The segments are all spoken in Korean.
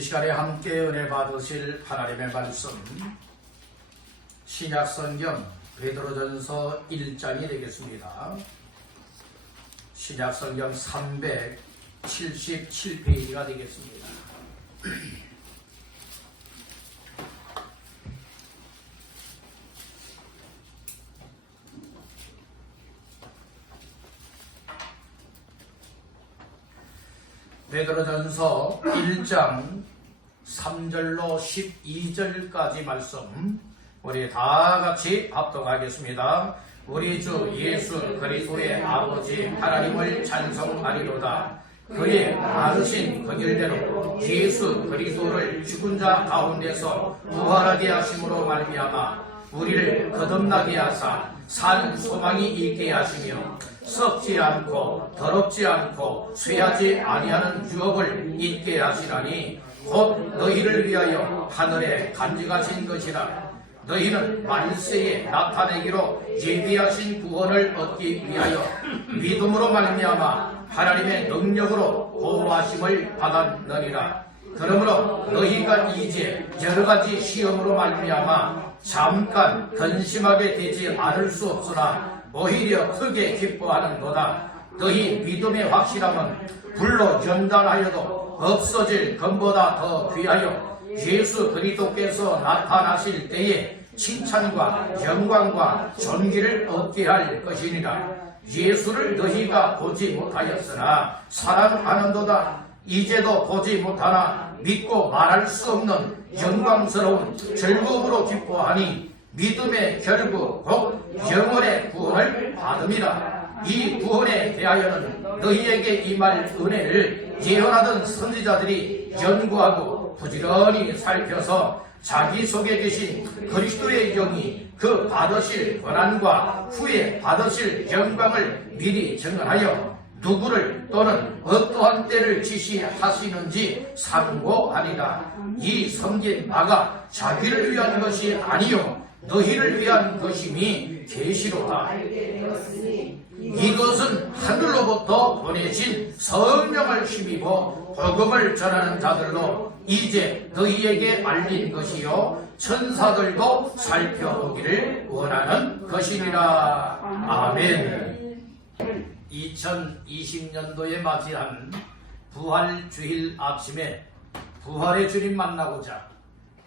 이 시간에 함께 은혜 받으실 하나님의 말씀, 신약성경 베드로전서 1장이 되겠습니다. 신약성경 377페이지가 되겠습니다. 베드로전서 1장 3절로 12절까지 말씀 우리 다 같이 합독하겠습니다. 우리 주 예수 그리스도의 아버지 하나님을 찬송하리로다. 그의 많으신 긍휼대로 예수 그리스도를 죽은 자 가운데서 부활하게 하심으로 말미암아 우리를 거듭나게 하사 산 소망이 있게 하시며 썩지 않고 더럽지 않고 쇠하지 아니하는 유업을 있게 하시라니 곧 너희를 위하여 하늘에 간직하신 것이라. 너희는 만세에 나타내기로 예비하신 구원을 얻기 위하여 믿음으로 말미암아 하나님의 능력으로 보호하심을 받았느니라. 그러므로 너희가 이제 여러가지 시험으로 말미암아 잠깐 근심하게 되지 않을 수 없으나 오히려 크게 기뻐하는도다. 너희 믿음의 확실함은 불로 연단하여도 없어질 금보다 더 귀하여 예수 그리스도께서 나타나실 때에 칭찬과 영광과 존귀를 얻게 할 것이니라. 예수를 너희가 보지 못하였으나 사랑하는도다. 이제도 보지 못하나 믿고 말할 수 없는 영광스러운 즐거움으로 기뻐하니 믿음의 결국 곧 영원의 구원을 받음이라. 이 구원에 대하여는 너희에게 임할 은혜를 예언하던 선지자들이 연구하고 부지런히 살펴서 자기 속에 계신 그리스도의 영이 그 받으실 권한과 후에 받으실 영광을 미리 증언하여 누구를 또는 어떠한 때를 지시하시는지 상고하리라. 이 섬긴 바가 자기를 위한 것이 아니요 너희를 위한 것임이 계시로다. 이것은 하늘로부터 보내신 성령을 힘입어 복음을 전하는 자들로 이제 너희에게 알린 것이요 천사들도 살펴보기를 원하는 것이니라. 아멘. 2020년도에 맞이한 부활주일 아침에 부활의 주님 만나고자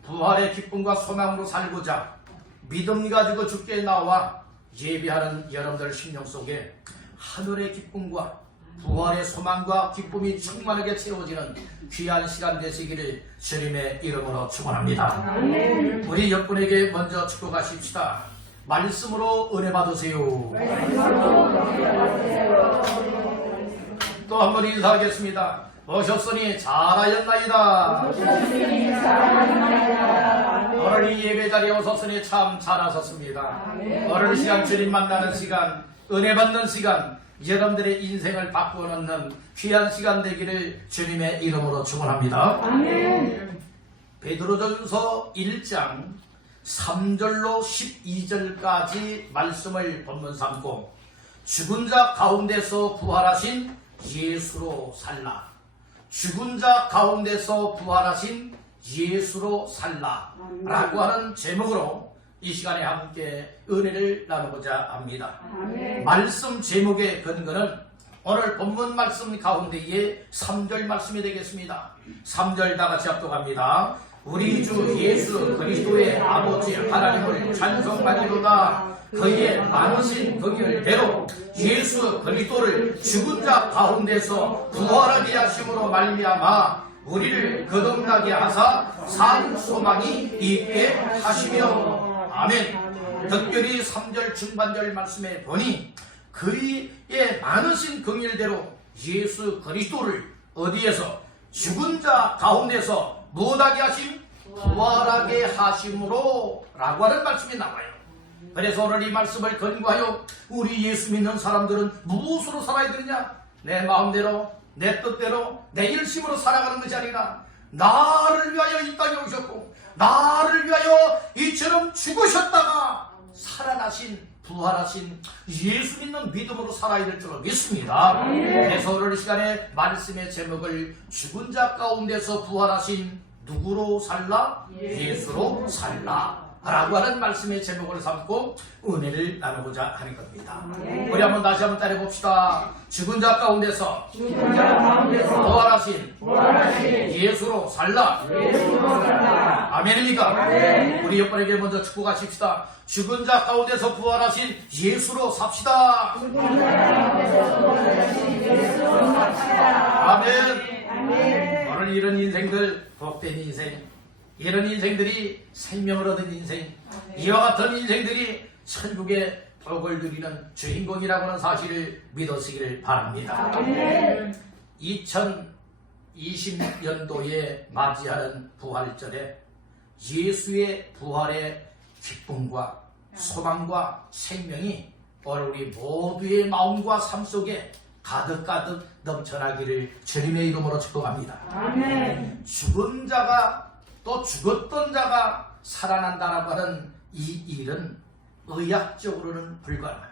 부활의 기쁨과 소망으로 살고자 믿음 가지고 주께 나와 예배하는 여러분들 심령 속에 하늘의 기쁨과 부활의 소망과 기쁨이 충만하게 채워지는 귀한 시간 되시기를 주님의 이름으로 축원합니다. 우리 옆분에게 먼저 축복하십시다. 말씀으로 은혜 받으세요. 또 한 번 인사하겠습니다. 오셨으니 잘하였나이다. 오늘 이 예배 자리에 오셨으니 참 잘하셨습니다. 오늘 시간 주님 만나는 시간, 은혜 받는 시간, 여러분들의 인생을 바꿔놓는 귀한 시간 되기를 주님의 이름으로 축원합니다. 베드로전서 1장 3절로 12절까지 말씀을 본문 삼고 죽은 자 가운데서 부활하신 예수로 살라. 죽은 자 가운데서 부활하신 예수로 살라 라고 하는 제목으로 이 시간에 함께 은혜를 나누고자 합니다. 말씀 제목의 근거는 오늘 본문 말씀 가운데의 3절 말씀이 되겠습니다. 3절 다 같이 합독합니다. 우리 주 예수 그리스도의 아버지 하나님을 찬송하리로다. 그의 많으신 긍휼대로 예수 그리스도를 죽은 자 가운데서 부활하게 하심으로 말미암아 우리를 거듭나게 하사 산 소망이 있게 하시며. 아멘. 특별히 3절 중반절 말씀에 보니 그의 많으신 긍휼대로 예수 그리스도를 어디에서 죽은 자 가운데서 무엇하게 하심? 부활하게 하심으로 라고 하는 말씀이 나와요. 그래서 오늘 이 말씀을 근거하여 우리 예수 믿는 사람들은 무엇으로 살아야 되느냐? 내 마음대로 내 뜻대로 내 일심으로 살아가는 것이 아니라 나를 위하여 이 땅에 오셨고 나를 위하여 이처럼 죽으셨다가 살아나셨다. 부활하신 예수 믿는 믿음으로 살아야 될 줄로 믿습니다. 그래서 오늘 이 시간에 말씀의 제목을 죽은 자 가운데서 부활하신 누구로 살라? 예수로 살라 라고 하는 말씀의 제목을 삼고 은혜를 나누고자 하는 겁니다. 우리 한번 다시 한번 따라 봅시다. 죽은 자 가운데서 부활하신 예수로 살라. 아멘입니까? 우리 옆분에게 먼저 축복하십시다. 죽은 자 가운데서 부활하신 예수로 삽시다. 아멘. 오늘 이런 인생들 복된 인생, 이런 인생들이 생명을 얻은 인생, 이와 같은 인생들이 천국의 복을 누리는 주인공이라고 하는 사실을 믿으시기를 바랍니다. 2020년도에 맞이하는 부활절에 예수의 부활의 기쁨과 소망과 생명이 오늘 우리 모두의 마음과 삶 속에 가득가득 넘쳐나기를 주님의 이름으로 축복합니다. 아멘. 죽은 자가 또 죽었던 자가 살아난다라고 하는 이 일은 의학적으로는 불가능합니다.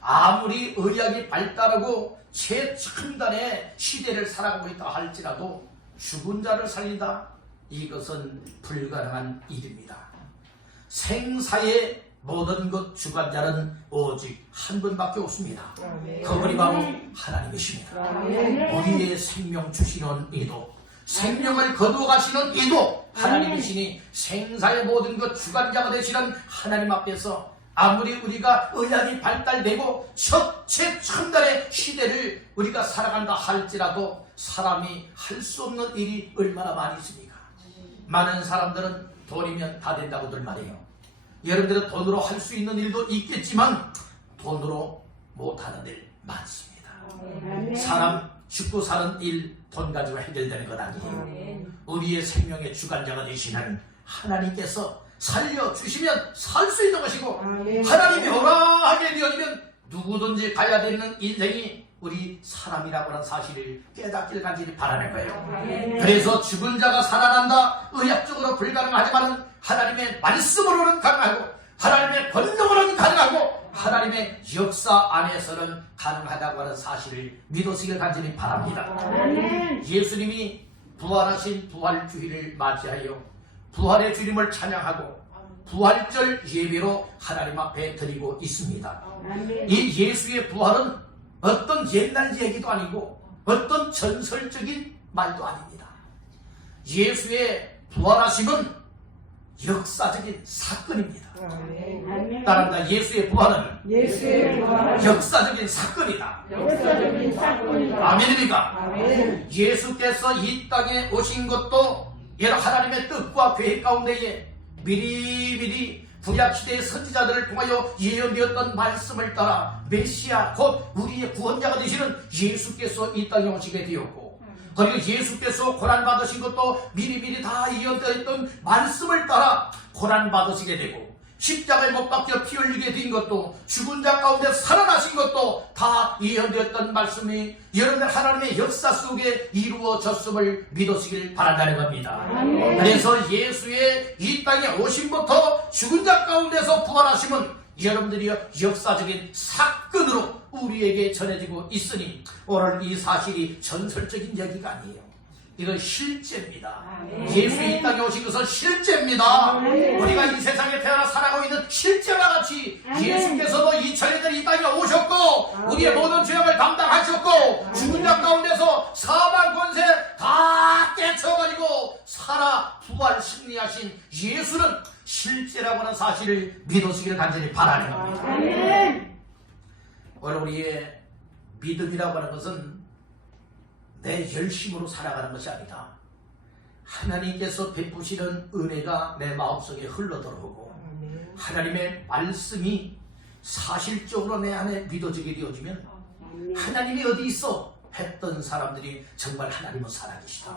아무리 의학이 발달하고 최첨단의 시대를 살아가고 있다 할지라도 죽은 자를 살린다? 이것은 불가능한 일입니다. 생사의 모든 것 주관자는 오직 한 분밖에 없습니다. 그분이 바로 하나님이십니다. 우리의 생명 주시는 이도, 생명을 거두어 가시는 이도 하나님이시니 생사의 모든 것 주관자가 되시는 하나님 앞에서 아무리 우리가 의학이 발달되고 최첨단의 시대를 우리가 살아간다 할지라도 사람이 할 수 없는 일이 얼마나 많이 있습니까? 많은 사람들은 돈이면 다 된다고들 말해요. 여러분들은 돈으로 할 수 있는 일도 있겠지만 돈으로 못하는 일 많습니다. 사람 죽고 사는 일 돈 가지고 해결되는 것 아니에요. 우리의 생명의 주관자가 되시는 하나님께서 살려주시면 살 수 있는 것이고 하나님이 허락하게 되어지면 누구든지 가야 되는 인생이 우리 사람이라고 하는 사실을 깨닫길 간절히 바라는 거예요. 그래서 죽은 자가 살아난다 의학적으로 불가능하지만 하나님의 말씀으로는 가능하고 하나님의 권능으로는 가능하고 하나님의 역사 안에서는 가능하다고 하는 사실을 믿으시길 간절히 바랍니다. 예수님이 부활하신 부활주일을 맞이하여 부활의 주님을 찬양하고 부활절 예배로 하나님 앞에 드리고 있습니다. 이 예수의 부활은 어떤 옛날 얘기도 아니고 어떤 전설적인 말도 아닙니다. 예수의 부활하심은 역사적인 사건입니다. 따라합니다. 예수의 부활은 역사적인 사건이다. 아멘입니까? 예수께서 이 땅에 오신 것도 여러 하나님의 뜻과 계획 가운데에 미리미리 구약시대의 선지자들을 통하여 예언되었던 말씀을 따라 메시아 곧 우리의 구원자가 되시는 예수께서 이 땅에 오시게 되었고, 그리고 예수께서 고난받으신 것도 미리미리 다 예언되었던 말씀을 따라 고난받으시게 되고, 십자가에 못 박혀 피 흘리게 된 것도, 죽은 자 가운데 살아나신 것도 다 예언되었던 말씀이 여러분들 하나님의 역사 속에 이루어졌음을 믿으시길 바란다는 겁니다. 그래서 예수의 이 땅에 오심부터 죽은 자 가운데서 부활하심은 여러분들이 역사적인 사건으로 우리에게 전해지고 있으니 오늘 이 사실이 전설적인 얘기가 아니에요. 이건 실제입니다. 예수의 이 땅에 오신 것은 실제입니다. 우리가 이 세상에 태어나 살아가고 있는 실제와 같이 예수께서도 2000년 전 이 땅에 오셨고 우리의 모든 죄악을 담당하셨고 죽은 자 가운데서 사망 권세 다 깨쳐가지고 살아 부활 승리하신 예수는 실제라고 하는 사실을 믿으시기를 간절히 바라는 겁니다. 오늘 우리의 믿음이라고 하는 것은 내 열심으로 살아가는 것이 아니라 하나님께서 베푸시는 은혜가 내 마음속에 흘러들어오고 하나님의 말씀이 사실적으로 내 안에 믿어지게 되어지면 하나님이 어디 있어? 했던 사람들이 정말 하나님은 살아계시다.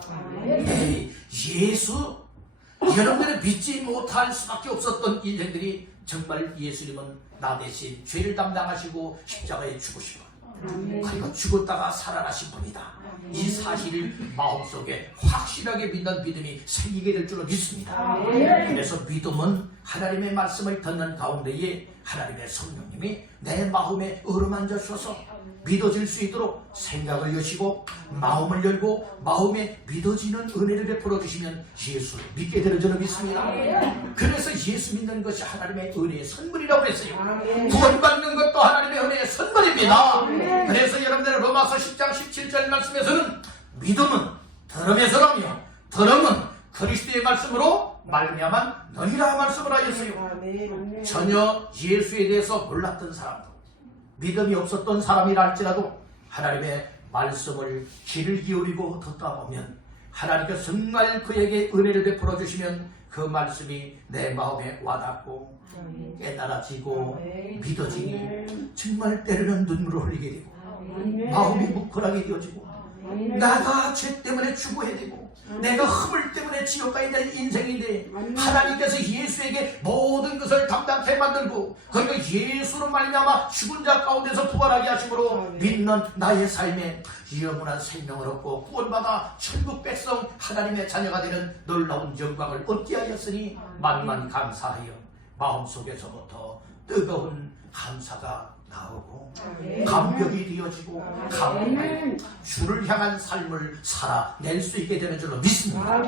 예수 여러분들이 믿지 못할 수밖에 없었던 인생들이 정말 예수님은 나 대신 죄를 담당하시고 십자가에 죽으시고 그리고 죽었다가 살아나신 분이다. 이 사실을 마음속에 확실하게 믿는 믿음이 생기게 될 줄로 믿습니다. 그래서 믿음은 하나님의 말씀을 듣는 가운데에 하나님의 성령님이 내 마음에 어루만져셔서 믿어질 수 있도록 생각을 여시고 마음을 열고 마음에 믿어지는 은혜를 베풀어 주시면 예수를 믿게 되는 줄로 믿습니다. 그래서 예수 믿는 것이 하나님의 은혜의 선물이라고 했어요. 구원받는 것도 하나님의 은혜의 선물입니다. 그래서 여러분들은 로마서 10장 17절 말씀에서는 믿음은 들음에서라며 들음은 그리스도의 말씀으로 말미암은 너희라 말씀을 하였어요. 전혀 예수에 대해서 몰랐던 사람도 믿음이 없었던 사람이라 할지라도 하나님의 말씀을 귀를 기울이고 듣다 보면 하나님께서 정말 그에게 은혜를 베풀어 주시면 그 말씀이 내 마음에 와닿고 깨달아지고 믿어지니 정말 때로는 눈물을 흘리게 되고 마음이 묵건하게 되어지고 나가 죄 때문에 죽어야 되고 내가 허물 때문에 지옥 가 있는 인생인데 하나님께서 예수에게 모든 것을 담당케 만들고 그리고 예수로 말미암아 죽은 자 가운데서 부활하게 하심으로 믿는 나의 삶에 영원한 생명을 얻고 구원받아 천국 백성 하나님의 자녀가 되는 놀라운 영광을 얻게 하였으니 만만 감사하여 마음속에서부터 뜨거운 감사가 나오고 감격이 되어지고 감격하여 주를 향한 삶을 살아낼 수 있게 되는 줄로 믿습니다.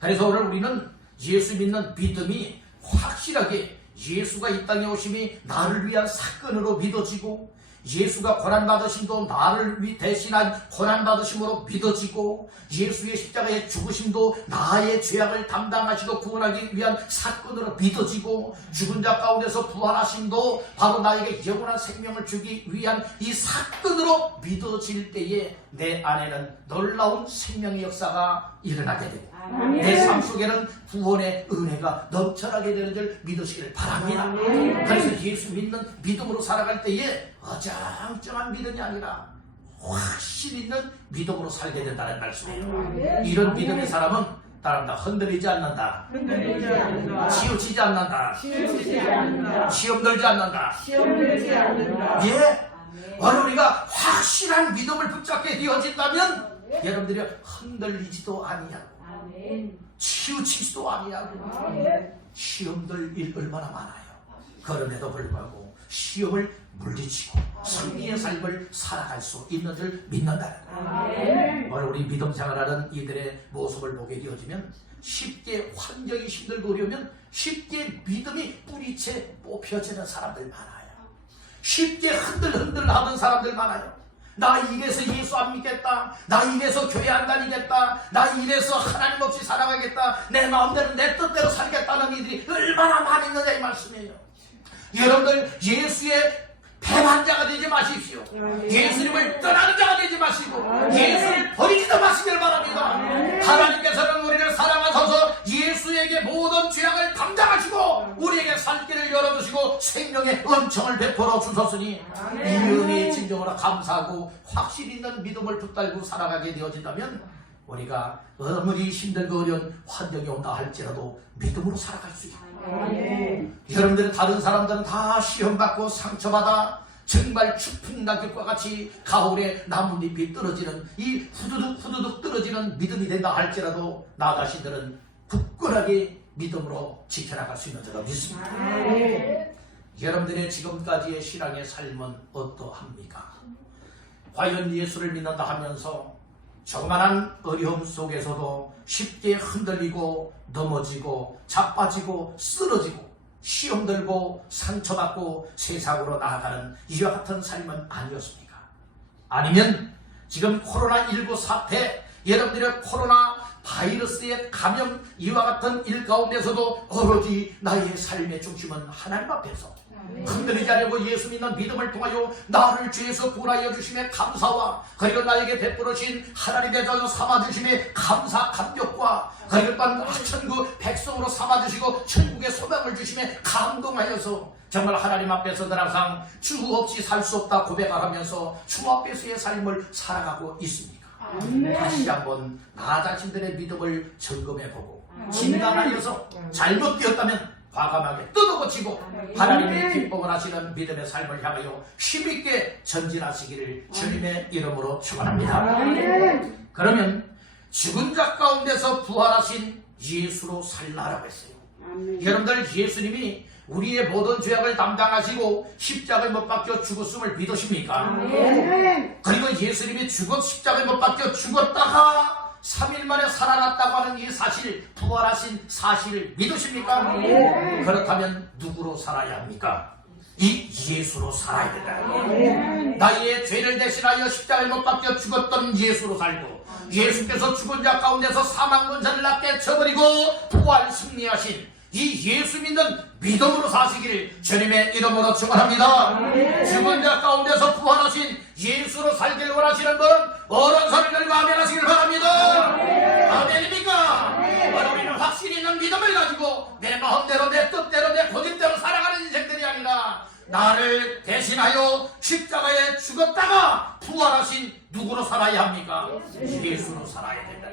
그래서 오늘 우리는 예수 믿는 믿음이 확실하게 예수가 이 땅에 오심이 나를 위한 사건으로 믿어지고 예수가 고난받으심도 나를 대신한 고난받으심으로 믿어지고 예수의 십자가의 죽으심도 나의 죄악을 담당하시고 구원하기 위한 사건으로 믿어지고 죽은 자 가운데서 부활하심도 바로 나에게 영원한 생명을 주기 위한 이 사건으로 믿어질 때에 내 안에는 놀라운 생명의 역사가 일어나게 되고 내 삶 속에는 구원의 은혜가 넘쳐나게 되는 줄 믿으시기를 바랍니다. 그래서 예수 믿는 믿음으로 살아갈 때에 어정쩡한 믿음이 아니라 확신 있는 믿음으로 살게 된다는 말씀이에요. 이런 믿음의 사람은 따른다 흔들리지 않는다, 치우치지 않는다, 시험 들지 않는다. 예, 오늘 우리가 확실한 믿음을 붙잡게 되어진다면 여러분들이 흔들리지도 아니하고 치우치지도 아니하고 시험들 일 얼마나 많아요. 그럼에도 불구하고 시험을 물리치고 승리의 삶을 살아갈 수 있는 줄 믿는다는 거예요. 오늘 우리 믿음 생활하는 이들의 모습을 보게 되어지면 쉽게 환경이 힘들고 어려우면 쉽게 믿음이 뿌리채 뽑혀지는 사람들 많아요. 쉽게 흔들흔들하는 사람들 많아요. 나 이래서 예수 안 믿겠다, 나 이래서 교회 안 다니겠다, 나 이래서 하나님 없이 살아가겠다, 내 마음대로 내 뜻대로 살겠다는 이들이 얼마나 많이 있느냐 이 말씀이에요. 여러분들 예수의 배반자가 되지 마십시오. 예수님을 떠나는 자가 되지 마시고 예수를 버리지도 마시길 바랍니다. 하나님께서는 우리를 사랑하셔서 예수에게 모든 죄악을 담당하시고 우리에게 살 길을 열어주시고 생명의 은총을 베풀어 주셨으니 이 은혜의 진정으로 감사하고 확신 있는 믿음을 붙들고 살아가게 되어진다면 우리가 아무리 힘들고 어려운 환경이 온다 할지라도 믿음으로 살아갈 수 있어요. 여러분들은 다른 사람들은 다 시험받고 상처받아 정말 추풍 낙엽과 같이 가을에 나뭇잎이 떨어지는 이 후두둑 떨어지는 믿음이 된다 할지라도 나 자신들은 굳건하게 믿음으로 지켜나갈 수 있는 줄로 믿습니다. 여러분들의 지금까지의 신앙의 삶은 어떠합니까? 과연 예수를 믿는다 하면서 조그만한 어려움 속에서도 쉽게 흔들리고 넘어지고 자빠지고 쓰러지고 시험 들고 상처받고 세상으로 나아가는 이와 같은 삶은 아니었습니까? 아니면 지금 코로나19 사태, 여러분들의 코로나 바이러스의 감염 이와 같은 일 가운데서도 오로지 나의 삶의 중심은 하나님 앞에서 흔들리지 않고 예수 믿는 믿음을 통하여 나를 죄에서 구원하여 주심에 감사와 그리고 나에게 베풀으신 하나님의 자녀 삼아주심에 감사 감격과 그리고 또한 천국 백성으로 삼아주시고 천국의 소망을 주심에 감동하여서 정말 하나님 앞에서 늘 항상 주 없이 살 수 없다 고백하면서 주 앞에서의 삶을 살아가고 있습니까? 다시 한번 나 자신들의 믿음을 점검해보고 진단하여서 잘못되었다면 과감하게 뜯어고치고 하나님이 기뻐을 하시는 믿음의 삶을 향하여 힘있게 전진하시기를 주님의 이름으로 축원합니다. 그러면 죽은 자 가운데서 부활하신 예수로 살라라고 했어요. 여러분들, 예수님이 우리의 모든 죄악을 담당하시고 십자가에 못 박혀 죽었음을 믿으십니까? 그리고 예수님이 십자가에 못 박혀 죽었다가 3일 만에 살아났다고 하는 이 사실, 부활하신 사실을 믿으십니까? 그렇다면 누구로 살아야 합니까? 이 예수로 살아야 된다. 나의 죄를 대신하여 십자가에 못 박혀 죽었던 예수로 살고, 예수께서 죽은 자 가운데서 사망 권세를 낫게 쳐버리고 부활 승리하신 이 예수 믿는 믿음으로 사시기를 주님의 이름으로 축원합니다. 죽은 자 가운데서 부활하신 예수로 살기를 원하시는 분은 어른 소리 들고 아멘 하시길 바랍니다. 아멘입니까? 우리는 확신이 있는 믿음을 가지고 내 마음대로, 내 뜻대로, 내 고집대로 살아가는 인생들이 아니라 나를 대신하여 십자가에 죽었다가 부활하신 누구로 살아야 합니까? 예수로 살아야 된다.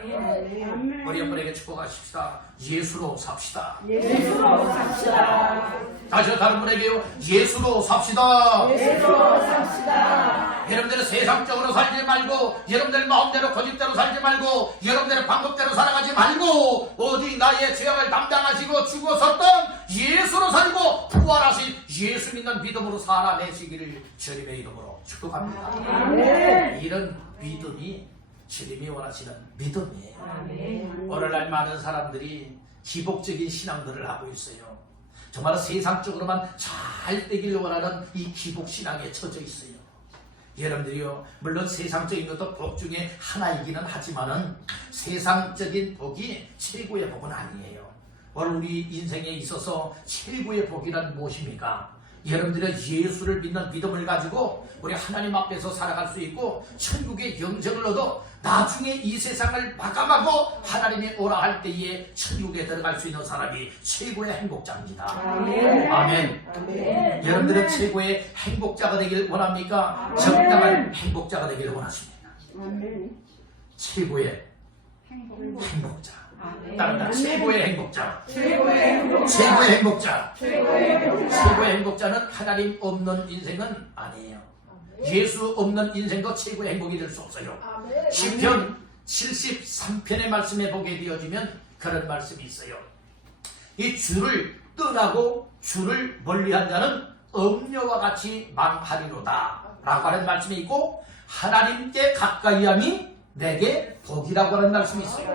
우리 한번에게 축복하십시다. 예수로 삽시다. 예수로 삽시다. 다시 다른 분에게요. 예수로 삽시다. 예수로 삽시다. 여러분들은 세상적으로 살지 말고, 여러분들 마음대로 고집대로 살지 말고, 여러분들의 방법대로 살아가지 말고, 오직 나의 죄악을 담당하시고 죽어섰던 예수로 살고 부활하신 예수 믿는 믿음으로 살아내시기를 주님의 이름으로 축복합니다. 아멘. 이런 믿음이 주님이 원하시는 믿음이에요. 아멘. 오늘날 많은 사람들이 기복적인 신앙들을 하고 있어요. 정말 세상적으로만 잘 되길 원하는 이 기복신앙에 처져 있어요. 여러분들이요, 물론 세상적인 것도 복 중에 하나이기는 하지만은 세상적인 복이 최고의 복은 아니에요. 오늘 우리 인생에 있어서 최고의 복이란 무엇입니까? 여러분들의 예수를 믿는 믿음을 가지고 우리 하나님 앞에서 살아갈 수 있고 천국의 영생을 얻어 나중에 이 세상을 마감하고 하나님이 오라 할 때에 천국에 들어갈 수 있는 사람이 최고의 행복자입니다. 아멘. 아멘. 아멘. 여러분들은 최고의 행복자가 되길 원합니까? 아멘. 적당한 행복자가 되길 원하십니다. 아멘. 최고의 행복자. 아멘. 따른다. 최고의 행복자. 최고의 행복자. 최고의 행복자. 최고의 행복자. 최고의 행복자는 하나님 없는 인생은 아니에요. 예수 없는 인생도 최고의 행복이 될 수 없어요. 시편 73편의 말씀에 보게 되어지면 그런 말씀이 있어요. 이 주를 떠나고 주를 멀리한 자는 음녀와 같이 망하리로다 라고 하는 말씀이 있고, 하나님께 가까이함이 내게 복이라고 하는 말씀이 있어요.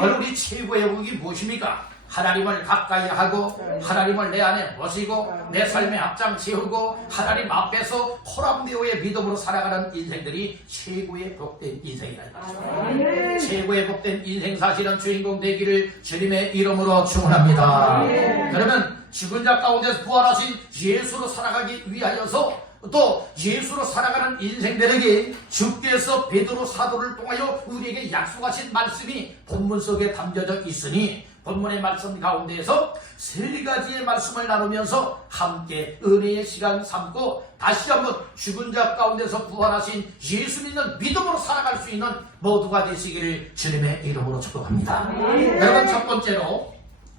오늘 우리 최고의 복이 무엇입니까? 하나님을 가까이 하고 하나님을 내 안에 모시고 내 삶에 앞장 세우고 하나님 앞에서 호람되어의 믿음으로 살아가는 인생들이 최고의 복된 인생이라는 것입니다. 최고의 복된 인생 사실은 주인공 되기를 주님의 이름으로 축원합니다. 그러면 죽은 자 가운데서 부활하신 예수로 살아가기 위하여서 또 예수로 살아가는 인생들에게 주께서 베드로 사도를 통하여 우리에게 약속하신 말씀이 본문 속에 담겨져 있으니, 본문의 말씀 가운데에서 세 가지의 말씀을 나누면서 함께 은혜의 시간 삼고 다시 한번 죽은 자 가운데서 부활하신 예수 믿는 믿음으로 살아갈 수 있는 모두가 되시기를 주님의 이름으로 축복합니다. 여러분, 첫 번째로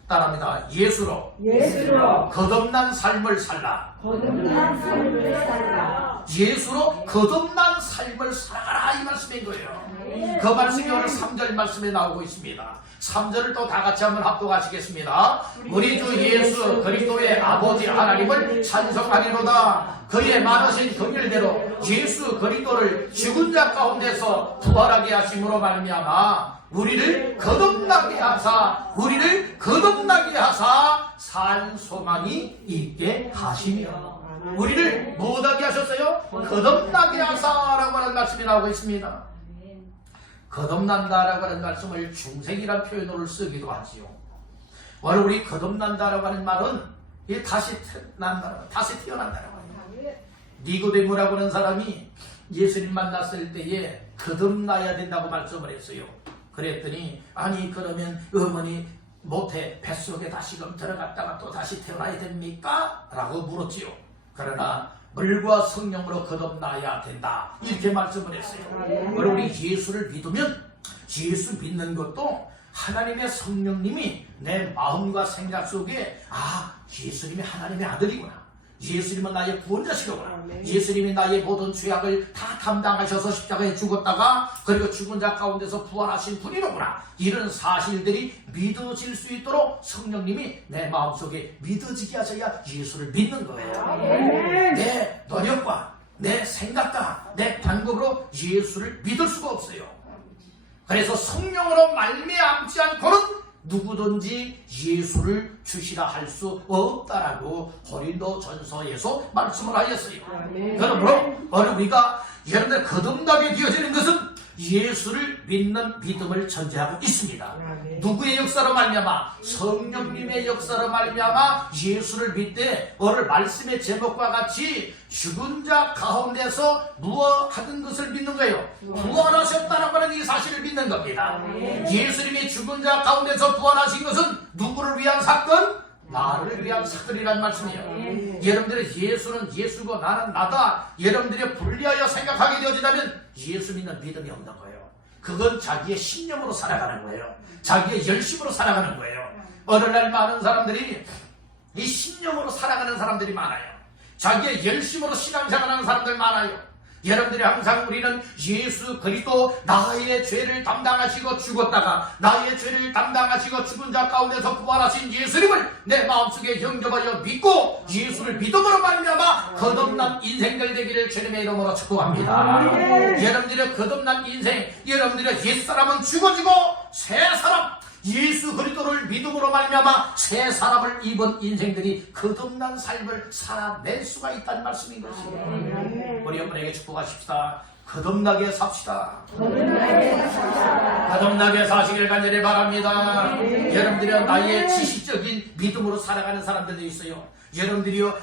따라합니다. 예수로 거듭난 삶을 살라. 거듭난 삶을 살라. 예수로 거듭난 삶을 살아라, 이 말씀인 거예요. 그 말씀이 오늘 3절 말씀에 나오고 있습니다. 3절을 또 다 같이 한번 합독하시겠습니다. 우리 주 예수 그리스도의 아버지 하나님을 찬송하리로다. 그의 많으신 긍휼대로 예수 그리스도를 죽은 자 가운데서 부활하게 하심으로 말미암아 우리를 거듭나게 하사 산 소망이 있게 하시며, 우리를 뭐하게 하셨어요? 거듭나게 하사라고 하는 말씀이 나오고 있습니다. 거듭난다라고 하는 말씀을 중생이라는 표현으로 쓰기도 하지요. 오늘 우리 거듭난다라고 하는 말은 다시 태어난다라고 해요. 니고데모라고 하는 사람이 예수님 만났을 때에 거듭나야 된다고 말씀을 했어요. 그랬더니, 아니 그러면 어머니 모태 뱃속에 다시금 들어갔다가 또 다시 태어나야 됩니까? 라고 물었지요. 그러나 물과 성령으로 거듭나야 된다, 이렇게 말씀을 했어요. 우리 예수를 믿으면 예수 믿는 것도 하나님의 성령님이 내 마음과 생각 속에 예수님이 하나님의 아들이구나. 예수님은 나의 구원자시구나. 예수님이 나의 모든 죄악을 다 담당하셔서 십자가에 죽었다가 그리고 죽은 자 가운데서 부활하신 분이로구나. 이런 사실들이 믿어질 수 있도록 성령님이 내 마음속에 믿어지게 하셔야 예수를 믿는 거예요. 내 노력과 내 생각과 내 방법으로 예수를 믿을 수가 없어요. 그래서 성령으로 말미암지 않고는 누구든지 예수를 주시라 할 수 없다라고 고린도전서에서 말씀을 하였어요. 그러므로 오늘 우리가 여러분들 거듭나게 되어지는 것은 예수를 믿는 믿음을 전제하고 있습니다. 누구의 역사로 말미암아? 성령님의 역사로 말미암아 예수를 믿되 오늘 말씀의 제목과 같이 죽은 자 가운데서 무엇하던 것을 믿는 거예요. 부활하셨다는 것은 이 사실을 믿는 겁니다. 예수님이 죽은 자 가운데서 부활하신 것은 누구를 위한 사건? 나를 위한 사건이라는 말씀이에요. 여러분들의 예수는 예수고 나는 나다. 여러분들이 분리하여 생각하게 되어진다면 예수 믿는 믿음이 없는 거예요. 그건 자기의 신념으로 살아가는 거예요. 자기의 열심으로 살아가는 거예요. 오늘날 많은 사람들이 이 신념으로 살아가는 사람들이 많아요. 자기의 열심으로 신앙생활하는 사람들 많아요. 여러분들이 항상 우리는 예수 그리스도 나의 죄를 담당하시고 죽었다가 나의 죄를 담당하시고 죽은 자 가운데서 부활하신 예수님을 내 마음속에 영접하여 믿고 예수를 믿음으로 말미암아 거듭난 인생들 되기를 주님의 이름으로 축복합니다. 여러분들의 거듭난 인생, 여러분들의 옛사람은 죽어지고 새 사람 예수 그리스도를 믿음으로 말미암아 새 사람을 입은 인생들이 거듭난 삶을 살아낼 수가 있다는 말씀인 것이에요. 우리 여러분에게 축복하십시다. 거듭나게 삽시다. 거듭나게 사시길 간절히 바랍니다. 여러분들이 나의 지식적인 믿음으로 살아가는 사람들도 있어요. 여러분들이요,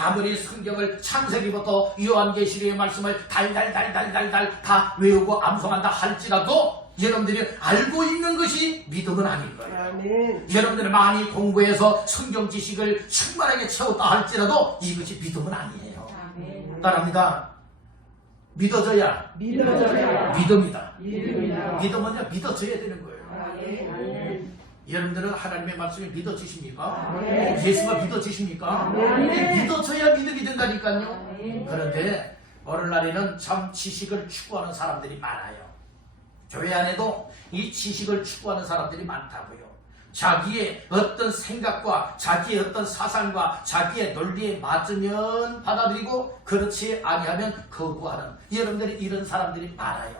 아무리 성경을 창세기부터 요한계시록의 말씀을 달달달달달달 다 외우고 암송한다 할지라도 여러분들이 알고 있는 것이 믿음은 아닌 거예요. 여러분들이 많이 공부해서 성경 지식을 충만하게 채웠다 할지라도 이것이 믿음은 아니에요. 따라합니다. 믿어져야 믿음이다. 믿음은 믿어져야 되는 거예요. 여러분들은 하나님의 말씀이 믿어지십니까? 예수가 믿어지십니까? 믿어져야 믿음이 된다니까요. 그런데 오늘날에는 참 지식을 추구하는 사람들이 많아요. 교회 안에도 이 지식을 추구하는 사람들이 많다고요. 자기의 어떤 생각과 자기의 어떤 사상과 자기의 논리에 맞으면 받아들이고 그렇지 아니하면 거부하는 여러분들이 이런 사람들이 많아요.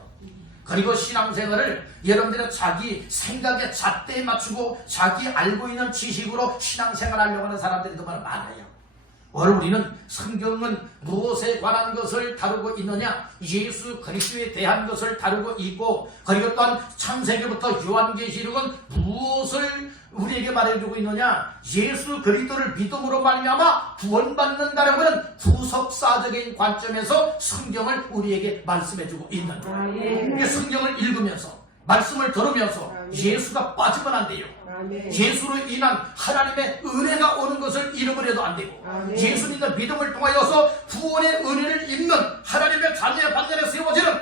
그리고 신앙생활을 여러분들은 자기 생각의 잣대에 맞추고 자기 알고 있는 지식으로 신앙생활하려고 하는 사람들이 너무 많아요. 오늘 우리는 성경은 무엇에 관한 것을 다루고 있느냐? 예수 그리스도에 대한 것을 다루고 있고 그리고 또한 창세기부터 요한계시록은 무엇을 우리에게 말해주고 있느냐? 예수 그리스도를 믿음으로 말미암아 구원받는다라고 하는 구속사적인 관점에서 성경을 우리에게 말씀해주고 있는 거예요. 성경을 읽으면서 말씀을 들으면서 예수가 빠지면 안 돼요. 예수로 인한 하나님의 은혜가 오는 것을 잃어버려도 안 되고 예수 믿는 믿음을 통하여서 구원의 은혜를 입는 하나님의 자녀의 반전에 세워지는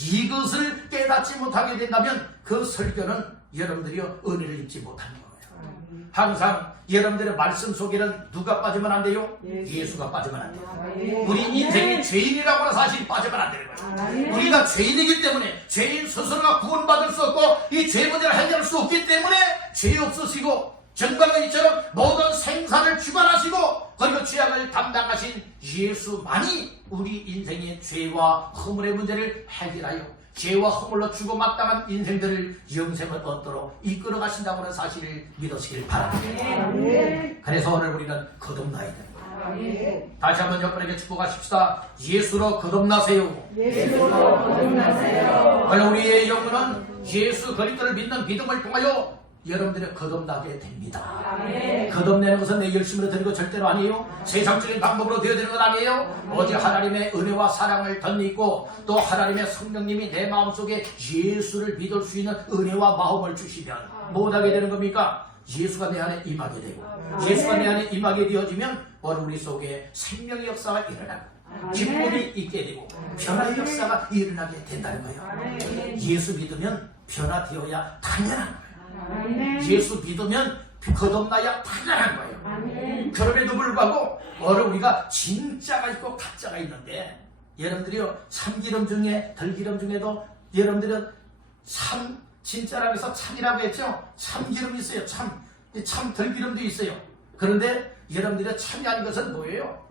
이것을 깨닫지 못하게 된다면 그 설교는 여러분들이 은혜를 입지 못하는 거예요. 항상 여러분들의 말씀 속에는 누가 빠지면 안 돼요? 예수가 빠지면 안 돼요. 우리 인생이 죄인이라고 하는 사실이 빠지면 안 되는 거예요. 우리가 죄인이기 때문에 죄인 스스로가 구원받을 수 없고 이 죄 문제를 해결할 수 없기 때문에 죄 없으시고 정말로 이처럼 모든 생사를 주관하시고 그리고 죄악을 담당하신 예수만이 우리 인생의 죄와 허물의 문제를 해결하여 죄와 허물로 주고 마땅한 인생들을 영생을 얻도록 이끌어 가신다고 하는 사실을 믿으시길 바랍니다. 그래서 오늘 우리는 거듭나야 됩니다. 다시 한번 여러분에게 축복하십시다. 예수로 거듭나세요. 오늘 우리의 영혼은 예수 그리스도를 믿는 믿음을 통하여 여러분들이 거듭나게 됩니다. 거듭내는 것은 내 열심으로 되는 것 절대로 아니에요. 세상적인 방법으로 되어야 되는 건 아니에요. 오직 하나님의 은혜와 사랑을 덧입고 또 하나님의 성령님이 내 마음속에 예수를 믿을 수 있는 은혜와 마음을 주시면 못하게 되는 겁니까? 예수가 내 안에 임하게 되고 예수가 내 안에 임하게 되어지면 오늘 우리 속에 생명의 역사가 일어나고 기쁨이 있게 되고 변화의 역사가 일어나게 된다는 거예요. 예수 믿으면 변화되어야 당연한 거예요. 예수 믿으면 거듭나야 당연한 거예요. 아멘. 그럼에도 불구하고 오늘 우리가 진짜가 있고 가짜가 있는데, 여러분들이요 참기름 중에 들기름 중에도 여러분들은 참 진짜라고 해서 참이라고 했죠. 참기름이 있어요. 참 들기름도 있어요. 그런데 여러분들이 참이 아닌 것은 뭐예요?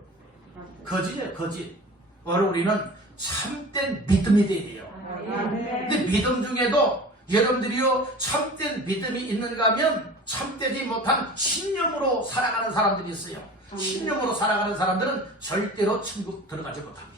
거짓이에요. 거짓. 오늘 우리는 참된 믿음이 돼야 돼요. 아멘. 근데 믿음 중에도 여러분들이요 참된 믿음이 있는가 하면 참되지 못한 신념으로 살아가는 사람들이 있어요. 신념으로 살아가는 사람들은 절대로 천국 들어가지 못합니다.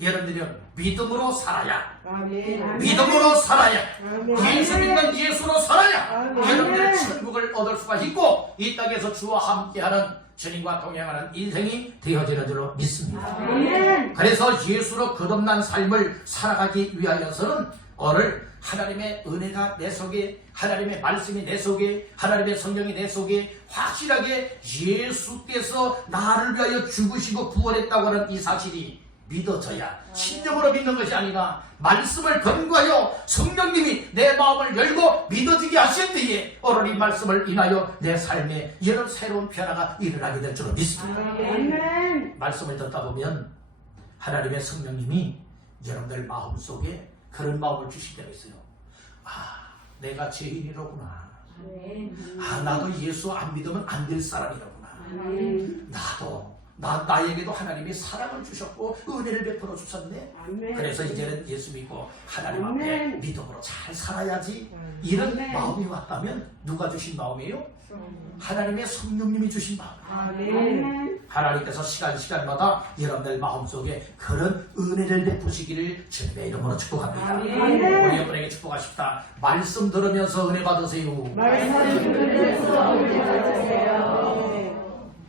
여러분들이요 믿음으로 살아야, 아멘. 믿음으로 살아야, 아멘. 예수 믿는 예수로 살아야 아멘. 여러분들은 천국을 얻을 수가 있고 이 땅에서 주와 함께하는 주님과 동행하는 인생이 되어지는 줄로 믿습니다. 아멘. 그래서 예수로 거듭난 삶을 살아가기 위하여서는 오늘 하나님의 은혜가 내 속에, 하나님의 말씀이 내 속에, 하나님의 성령이 내 속에 확실하게 예수께서 나를 위하여 죽으시고 부활했다고 하는 이 사실이 믿어져야, 신념으로 믿는 것이 아니라 말씀을 근거하여 성령님이 내 마음을 열고 믿어지게 하실 때에 오늘 이 말씀을 인하여 내 삶에 이런 새로운 변화가 일어나게 될 줄로 믿습니다. 아멘. 말씀을 듣다 보면 하나님의 성령님이 여러분들 마음속에 그런 마음을 주실 때가 있어요. 아, 내가 죄인이로구나. 아, 나도 예수 안 믿으면 안 될 사람이로구나. 아멘. 나에게도 하나님이 사랑을 주셨고 은혜를 베풀어 주셨네. 아멘. 그래서 이제는 예수 믿고 하나님 앞에 아멘. 믿음으로 잘 살아야지. 이런 아멘. 마음이 왔다면 누가 주신 마음이에요? 하나님의 성령님이 주신 마음. 아멘. 하나님께서 시간마다 여러분들 마음속에 그런 은혜를 베푸시기를 주님의 이름으로 축복합니다. 아멘. 우리 여러분에게 축복하십니다. 말씀 들으면서 은혜 받으세요. 말씀을 들으면서 은혜 받으세요.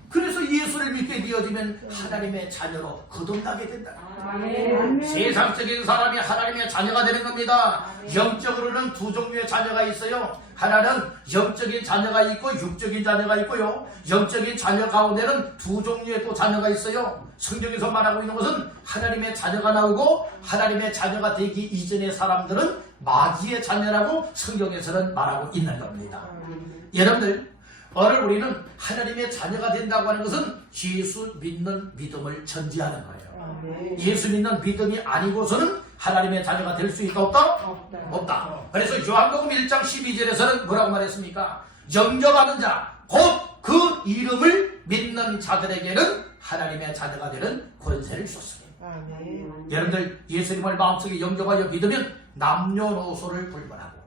그래서 예수를 믿게 되어지면 하나님의 자녀로 거듭나게 된다. 아멘. 세상적인 사람이 하나님의 자녀가 되는 겁니다. 영적으로는 두 종류의 자녀가 있어요. 하나는 영적인 자녀가 있고 육적인 자녀가 있고요. 영적인 자녀 가운데는 두 종류의 또 자녀가 있어요. 성경에서 말하고 있는 것은 하나님의 자녀가 나오고 하나님의 자녀가 되기 이전의 사람들은 마귀의 자녀라고 성경에서는 말하고 있는 겁니다. 여러분들, 오늘 우리는 하나님의 자녀가 된다고 하는 것은 예수 믿는 믿음을 전제하는 거예요. 예수 믿는 믿음이 아니고서는 하나님의 자녀가 될 수 있다 없다? 없다. 그래서 요한복음 1장 12절에서는 뭐라고 말했습니까? 영접하는 자, 곧 그 이름을 믿는 자들에게는 하나님의 자녀가 되는 권세를 주셨습니다. 여러분들 예수님을 마음속에 영접하여 믿으면 남녀노소를 불문하고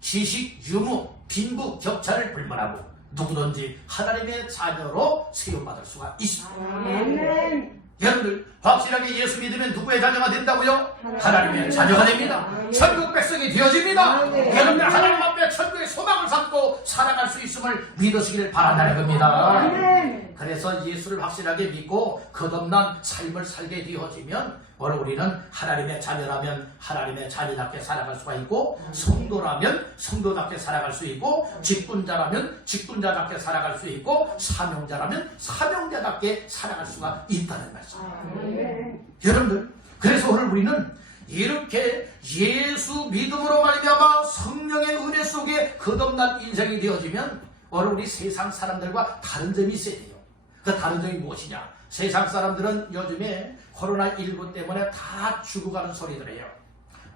지식, 유무, 빈부, 격차를 불문하고 누구든지 하나님의 자녀로 세움받을 수가 있습니다. 아멘. 여러분들 확실하게 예수 믿으면 누구의 자녀가 된다고요? 하나님의 자녀가 됩니다. 천국 백성이 되어집니다. 여러분들 하나님 앞에 천국의 소망을 삼고 살아갈 수 있음을 믿으시기를 바란다는 겁니다. 아멘. 그래서 예수를 확실하게 믿고 거듭난 삶을 살게 되어지면 오늘 우리는 하나님의 자녀라면 하나님의 자녀답게 살아갈 수가 있고, 성도라면 성도답게 살아갈 수 있고, 직분자라면 직분자답게 살아갈 수 있고, 사명자라면 사명자답게 살아갈 수가 있다는 말씀. 아멘. 여러분들, 그래서 오늘 우리는 이렇게 예수 믿음으로 말미암아 성령의 은혜 속에 거듭난 인생이 되어지면 오늘 우리 세상 사람들과 다른 점이 있어야 돼요. 그 다른 점이 무엇이냐? 세상 사람들은 요즘에 코로나19 때문에 다 죽어가는 소리들 해요.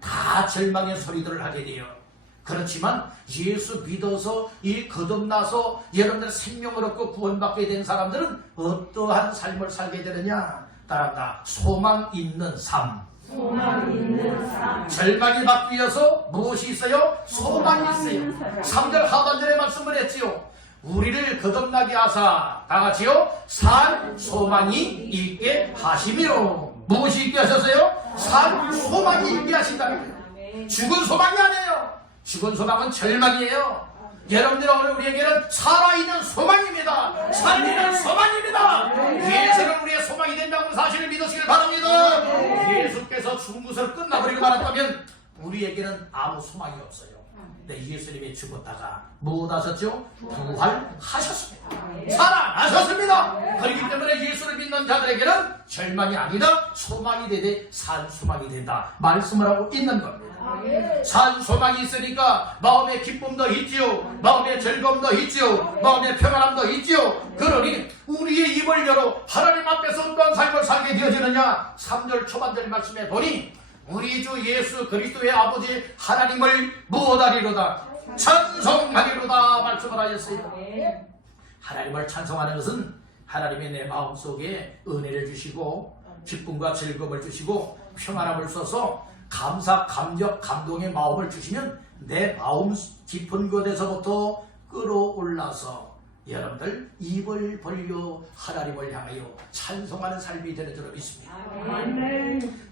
다 절망의 소리들을 하게 돼요. 그렇지만 예수 믿어서 이 거듭나서 여러분들 생명을 얻고 구원받게 된 사람들은 어떠한 삶을 살게 되느냐? 따라합니다. 소망 있는 삶. 소망 있는 삶. 절망이 바뀌어서 무엇이 있어요? 소망이 있어요. 3절 하반절에 말씀을 했지요. 우리를 거듭나게 하사 다 같이요 산 소망이 있게 하시며. 무엇이 있게 하셨어요? 산 소망이 있게 하신다는 거예요. 죽은 소망이 아니에요. 죽은 소망은 절망이에요. 여러분들 오늘 우리에게는 살아있는 소망입니다. 살리는 소망입니다. 예수는 우리의 소망이 된다는 사실을 믿으시길 바랍니다. 예수께서 죽은 것을 끝나버리고 말았다면 우리에게는 아무 소망이 없어요. 네, 예수님이 죽었다가 무엇하셨죠? 부활하셨습니다. 살아나셨습니다. 그렇기 때문에 예수를 믿는 자들에게는 절망이 아니다 소망이 되되 산소망이 된다 말씀을 하고 있는 겁니다. 산소망이 있으니까 마음의 기쁨도 있지요, 마음의 즐거움도 있지요, 마음의 평안함도 있지요. 그러니 우리의 입을 열어 하나님 앞에서 어떠한 삶을 살게 되어지느냐. 3절 초반절 말씀에 보니 우리 주 예수 그리스도의 아버지 하나님을 무엇하리로다? 찬송하리로다 말씀을 하셨어요. 하나님을 찬송하는 것은 하나님의 내 마음속에 은혜를 주시고 기쁨과 즐거움을 주시고 평안함을 써서 감사, 감격, 감동의 마음을 주시면 내 마음 깊은 곳에서부터 끌어올라서 여러분들 입을 벌려 하나님을 향하여 찬송하는 삶이 되는 줄 믿습니다.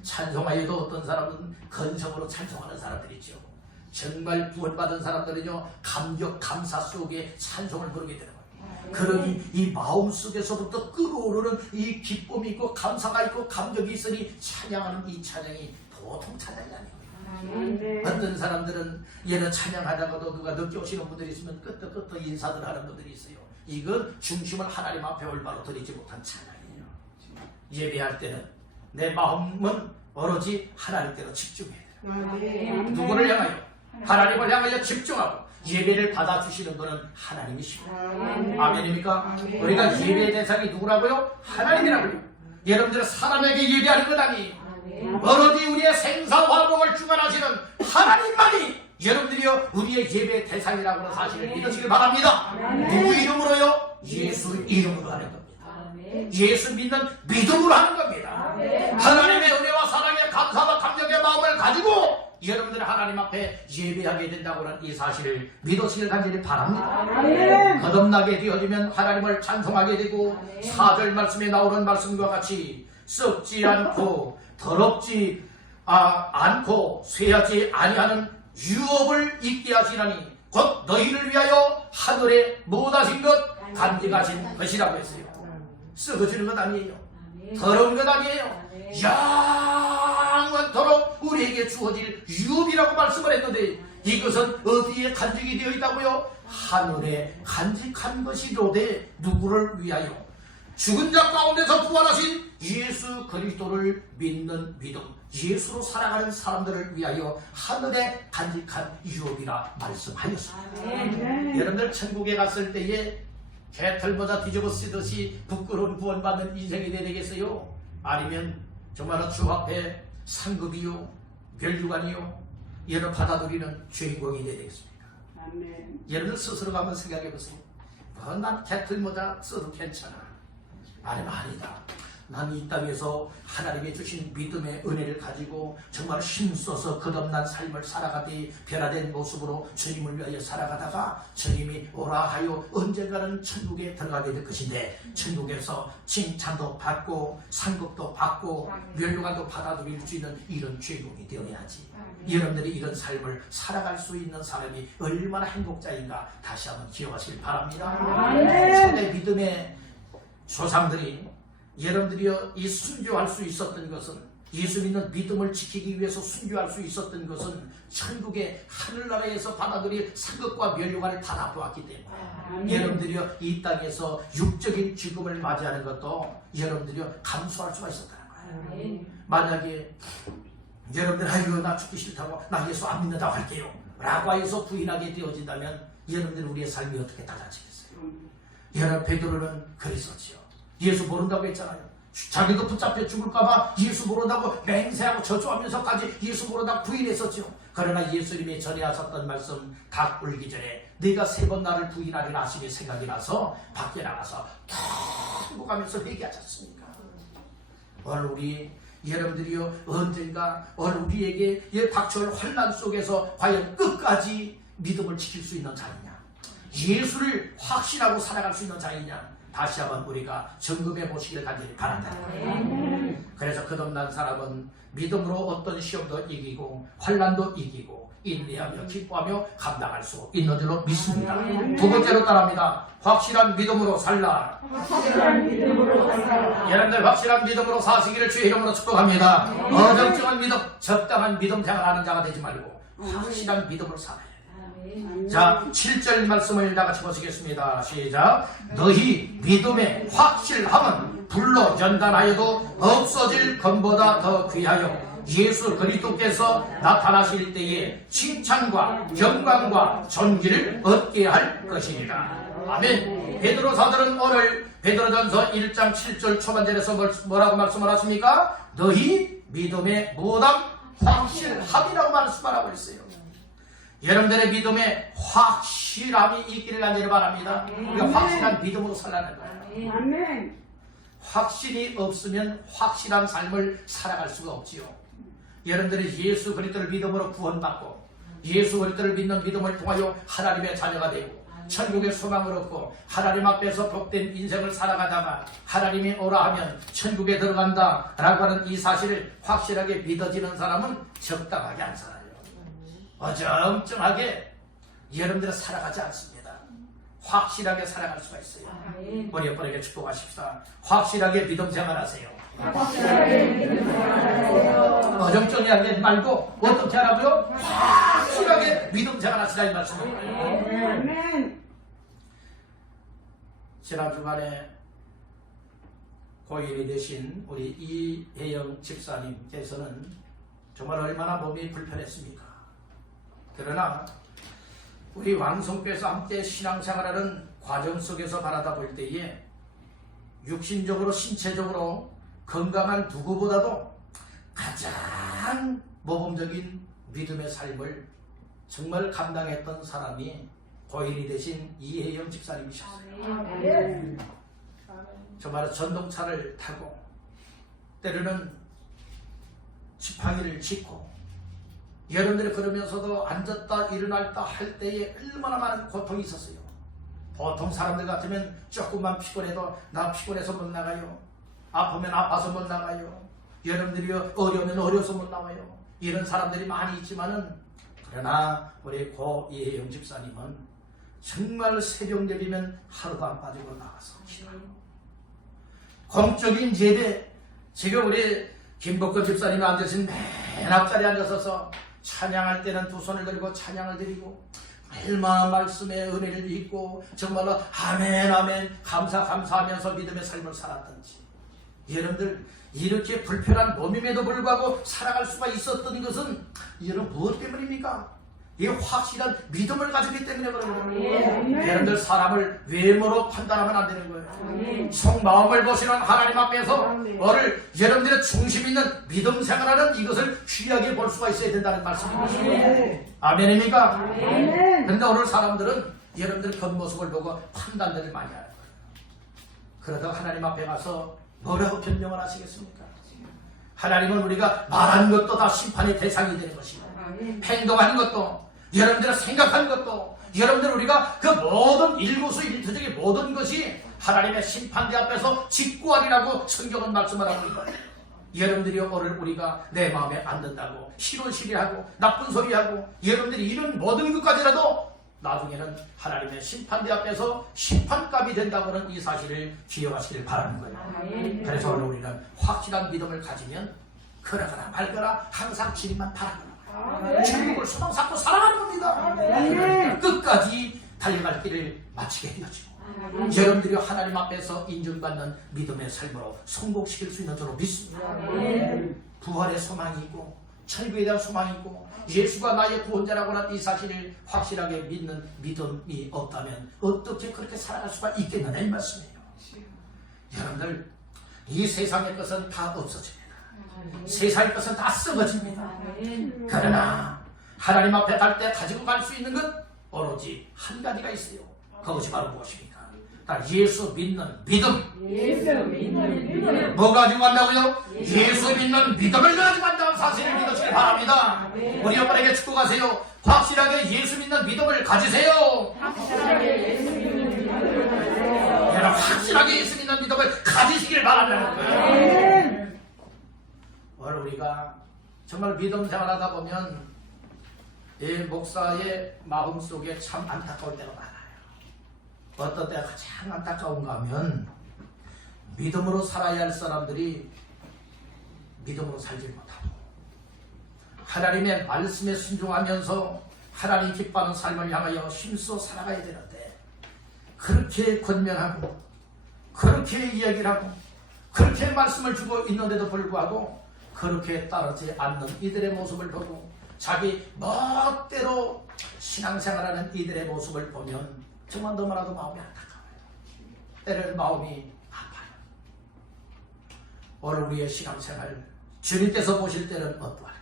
찬송하여도 어떤 사람은 건성으로 찬송하는 사람들이 있죠. 정말 구원받은 사람들은요 감격, 감사 속에 찬송을 부르게 되는 거예요. 그러니 이 마음 속에서부터 끌어오르는 이 기쁨이 있고 감사가 있고 감격이 있으니 찬양하는 이 찬양이 보통 찬양이 아니에요. 어떤 사람들은 얘는 찬양하다가도 누가 늦게 오시는 분들이 있으면 끄떡끄떡 인사들 하는 분들이 있어요. 이건 중심을 하나님 앞에 올바로 드리지 못한 찬양이에요. 예배할 때는 내 마음은 오로지 하나님께로 집중해야 돼요. 누구를 향하여? 하나님을 향하여 집중하고 예배를 받아주시는 분은 하나님이시고. 아멘입니까? 우리가 예배의 대상이 누구라고요? 하나님이라고요. 여러분들은 사람에게 예배하는 것 아니에요. 오로지 우리의 생사화복을 주관하시는 하나님만이 여러분들이요 우리의 예배의 대상이라고 하는 사실을 믿으시길 바랍니다. 누구 이름으로요? 예수 이름으로 하는 겁니다. 예수 믿는 믿음으로 하는 겁니다. 하나님의 은혜와 사랑에 감사와 감격의 마음을 가지고 여러분들은 하나님 앞에 예배하게 된다고 하는 이 사실을 믿으시길 간절히 바랍니다. 거듭나게 되어지면 하나님을 찬송하게 되고 4절 말씀에 나오는 말씀과 같이 썩지 않고 더럽지 않고 쇠하지 아니하는 유업을 있게 하시나니 곧 너희를 위하여 하늘에 모아진 것 간직하신 것이라고 했어요. 썩어지는 것 아니에요. 더러운 것 아니에요. 영원토록 우리에게 주어질 유업이라고 말씀을 했는데 이것은 어디에 간직이 되어 있다고요? 하늘에 간직한 것이로되 누구를 위하여? 죽은 자 가운데서 부활하신 예수 그리스도를 믿는 믿음, 예수로 살아가는 사람들을 위하여 하늘에 간직한 유업이라 말씀하였습니다. 여러분들 천국에 갔을 때에 개털보다 뒤집어 쓰듯이 부끄러운 구원받는 인생이 되겠어요? 아니면 정말로 주 앞에 상급이요 멸류관이요 여러 받아들이는 주인공이 되겠습니까? 여러분들 스스로 한번 생각해 보세요. 난 개털모자 써도 괜찮아. 아니면 아니다. 난 이 땅에서 하나님이 주신 믿음의 은혜를 가지고 정말 힘써서 거듭난 삶을 살아가되 변화된 모습으로 주님을 위하여 살아가다가 주님이 오라 하여 언젠가는 천국에 들어가게 될 것인데 천국에서 칭찬도 받고 상급도 받고 멸류관도 받아들일 수 있는 이런 주인공이 되어야지. 여러분들이 이런 삶을 살아갈 수 있는 사람이 얼마나 행복자인가 다시 한번 기억하시길 바랍니다. 초대 믿음의 조상들이 여러분들이요 이 순교할 수 있었던 것은 예수 믿는 믿음을 지키기 위해서 순교할 수 있었던 것은 천국의 하늘나라에서 받아들일 상급과 멸류관을 받아보았기 때문에 여러분들이요 이 땅에서 육적인 죽음을 맞이하는 것도 여러분들이요 감수할 수가 있었다는 거예요. 만약에 여러분들 아이고 나 죽기 싫다고 나 예수 안 믿는다고 할게요 라고 해서 부인하게 되어진다면 여러분들 우리의 삶이 어떻게 달라지겠어요? 여러분 베드로는 그랬었지요. 예수 모른다고 했잖아요. 자기도 붙잡혀 죽을까봐 예수 모른다고 맹세하고 저주하면서까지 예수 모른다고 부인했었죠. 그러나 예수님이 전에 하셨던 말씀 닭 울기 전에 네가 3번 나를 부인하리라 하시니 생각이 나서 밖에 나가서 털고 가면서 회개하지 않습니까? 오늘 우리 여러분들이요 언젠가 오늘 우리에게 닥쳐올 환난 속에서 과연 끝까지 믿음을 지킬 수 있는 자이냐, 예수를 확신하고 살아갈 수 있는 자이냐, 다시 한번 우리가 점검해 보시기를 간절히 바란다. 그래서 거듭난 사람은 믿음으로 어떤 시험도 이기고 환난도 이기고 인내하며 기뻐하며 감당할 수 있는 줄로 믿습니다. 두 번째로 따라합니다. 확실한 믿음으로 살라. 여러분들 확실한 믿음으로 사시기를 주의 이름으로 축복합니다. 어정쩡한 믿음, 적당한 믿음 생활하는 자가 되지 말고 확실한 믿음으로 살아야 돼요. 자, 7절 말씀을 다 같이 보시겠습니다. 시작. 너희 믿음의 확실함은 불로 연단하여도 없어질 것보다 더 귀하여 예수 그리스도께서 나타나실 때에 칭찬과 영광과 존귀를 얻게 할 것이니라. 아멘. 베드로 사도는 오늘 베드로전서 1장 7절 초반절에서 뭐라고 말씀을 하십니까? 너희 믿음의 무당 확실함이라고 말씀하라고 했어요. 여러분들의 믿음에 확실함이 있기를 간절히 바랍니다. 우리가 확실한 믿음으로 살라는 거예요. 아멘. 확신이 없으면 확실한 삶을 살아갈 수가 없지요. 여러분들이 예수 그리스도를 믿음으로 구원받고 예수 그리스도를 믿는 믿음을 통하여 하나님의 자녀가 되고 천국의 소망을 얻고 하나님 앞에서 복된 인생을 살아가다가 하나님이 오라 하면 천국에 들어간다 라고 하는 이 사실을 확실하게 믿어지는 사람은 적당하게 안 살아요. 어정쩡하게 여러분들은 살아가지 않습니다. 확실하게 살아갈 수가 있어요. 우리 옆분에게 축복하십시다. 확실하게 믿음 생활하세요. 어정쩡하게 말고 어떻게 하라고요? 확실하게 믿음 생활하시라 이 말씀입니다. 아멘. 지난 주간에 고인이 되신 우리 이혜영 집사님께서는 정말 얼마나 몸이 불편했습니까? 그러나 우리 왕성교회에서 함께 신앙생활하는 과정 속에서 바라다 볼 때에 육신적으로 신체적으로 건강한 누구보다도 가장 모범적인 믿음의 삶을 정말 감당했던 사람이 고인이 되신 이혜영 집사님이셨어요. 정말 전동차를 타고 때로는 지팡이를 짚고 여러분들이 그러면서도 앉았다 일어났다 할 때에 얼마나 많은 고통이 있었어요. 보통 사람들 같으면 조금만 피곤해도 나 피곤해서 못 나가요. 아프면 아파서 못 나가요. 여러분들이 어려우면 어려서 못 나와요. 이런 사람들이 많이 있지만은 그러나 우리 고 이혜영 집사님은 정말 새벽 되면 하루도 안 빠지고 나가서 공적인 예배, 지금 우리 김복근 집사님이 앉으신 맨 앞자리에 앉아서 찬양할 때는 두 손을 들고 찬양을 드리고 얼마나 말씀의 은혜를 믿고 정말로 아멘 아멘 감사하면서 믿음의 삶을 살았던지 여러분들 이렇게 불편한 몸임에도 불구하고 살아갈 수가 있었던 것은 여러분 무엇 때문입니까? 이 확실한 믿음을 가지기 때문에 그런 거예요. 여러분들 사람을 외모로 판단하면 안 되는 거예요. 속마음을 보시는 하나님 앞에서 오늘 여러분들의 중심 있는 믿음 생활하는 이것을 귀하게 볼 수가 있어야 된다는 말씀입니다. 아멘입니까? 그런데 오늘 사람들은 여러분들 겉모습을 보고 판단들을 많이 하는 거예요. 그러다가 하나님 앞에 가서 뭐라고 변명을 하시겠습니까? 하나님은 우리가 말한 것도 다 심판의 대상이 되는 것이고 행동하는 것도 여러분들이 생각하는 것도 여러분들 우리가 그 모든 일거수일투족의 모든 것이 하나님의 심판대 앞에서 직구하리라고 성경은 말씀을 하고 있거든요. 여러분들이 오늘 우리가 내 마음에 안 든다고 시론시리하고 나쁜 소리하고 여러분들이 이런 모든 것까지라도 나중에는 하나님의 심판대 앞에서 심판감이 된다고는 이 사실을 기억하시길 바라는 거예요. 그래서 오늘 우리는 확실한 믿음을 가지면 그러거나 말거나 항상 주님만 바라거나 천국을 소망 삼고 살아가는 겁니다. 끝까지 달려갈 길을 마치게 되어지고 여러분들이 하나님 앞에서 인정받는 믿음의 삶으로 성공시킬 수 있는 줄로 믿습니다. 부활의 소망이 있고 천국에 대한 소망이 있고 예수가 나의 구원자라고 하는 이 사실을 확실하게 믿는 믿음이 없다면 어떻게 그렇게 살아갈 수가 있겠느냐 이 말씀이에요. 여러분들 이 세상의 것은 다 없어집니다. 세상의 것은 다 썩어집니다. 그러나 하나님 앞에 갈 때 가지고 갈 수 있는 것 오로지 한 가지가 있어요. 그것이 바로 무엇입니까? 예수 믿는 믿음. 뭐 가지고 간다고요? 예수 믿는 믿음을 가지고 간다는 사실을 믿으시길 바랍니다. 우리 여러분에게 축복하세요. 확실하게 예수 믿는 믿음을 가지세요. 여러분 확실하게 예수 믿는 믿음을 가지시길 바란다는 거예요. 오늘 우리가 정말 믿음 생활하다 보면 이 목사의 마음속에 참 안타까울 때가 많아요. 어떤 때가 가장 안타까운가 하면 믿음으로 살아야 할 사람들이 믿음으로 살지 못하고 하나님의 말씀에 순종하면서 하나님 기뻐하는 삶을 향하여 힘써 살아가야 되는데, 그렇게 권면하고 그렇게 이야기를 하고 그렇게 말씀을 주고 있는데도 불구하고 그렇게 따르지 않는 이들의 모습을 보고 자기 멋대로 신앙생활하는 이들의 모습을 보면 정말 너무나도 마음이 안타까워요. 때로는 마음이 아파요. 오늘 우리의 신앙생활 주님께서 보실 때는 어떠할까?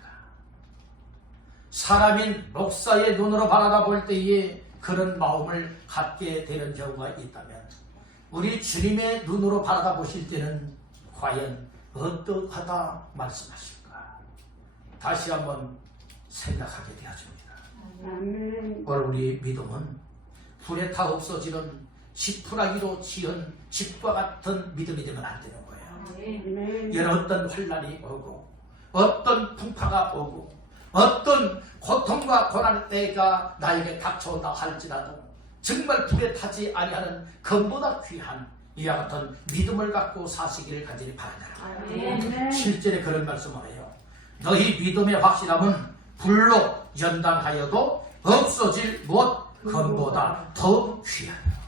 사람인 목사의 눈으로 바라다 볼 때에 그런 마음을 갖게 되는 경우가 있다면, 우리 주님의 눈으로 바라다 보실 때는 과연 어떠하다 말씀하실까? 다시 한번 생각하게 되어집니다. 아멘. 오늘 우리 믿음은 불에 타 없어지는 지푸라기로 지은 집과 같은 믿음이 되면 안 되는 거예요. 아멘. 여러 어떤 환난이 오고 어떤 풍파가 오고 어떤 고통과 고난의 때가 나에게 닥쳐온다 할지라도 정말 불에 타지 아니하는 금보다 귀한 이와 같은 믿음을 갖고 사시기를 간절히 바란다. 아멘. 실제로 그런 말씀을 해요. 너희 믿음의 확실함은 불로 연단하여도 없어질 못 금보다 더 귀하다.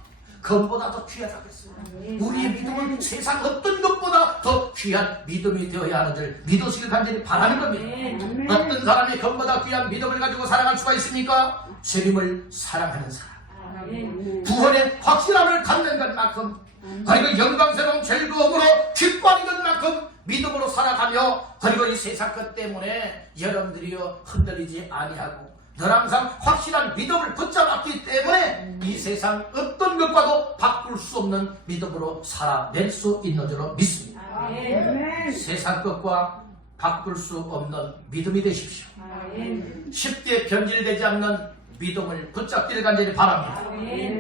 금보다 더 귀하다고 했어요. 우리의 믿음은 세상 어떤 것보다 더 귀한 믿음이 되어야 하는 줄 믿으시길 간절히 바라는 겁니다. 어떤 사람이 금보다 귀한 믿음을 가지고 살아갈 수가 있습니까? 주님을 사랑하는 사람, 구원의 확실함을 갖는 것만큼, 그리고 영광스러운 즐거움으로 기뻐하는 것만큼 믿음으로 살아가며, 그리고 이 세상 것 때문에 여러분들이여 흔들리지 아니하고 늘 항상 확실한 믿음을 붙잡았기 때문에 이 세상 어떤 것과도 바꿀 수 없는 믿음으로 살아낼 수 있는 줄로 믿습니다. 아멘. 세상 것과 바꿀 수 없는 믿음이 되십시오. 쉽게 변질되지 않는 믿음을 붙잡기를 간절히 바랍니다.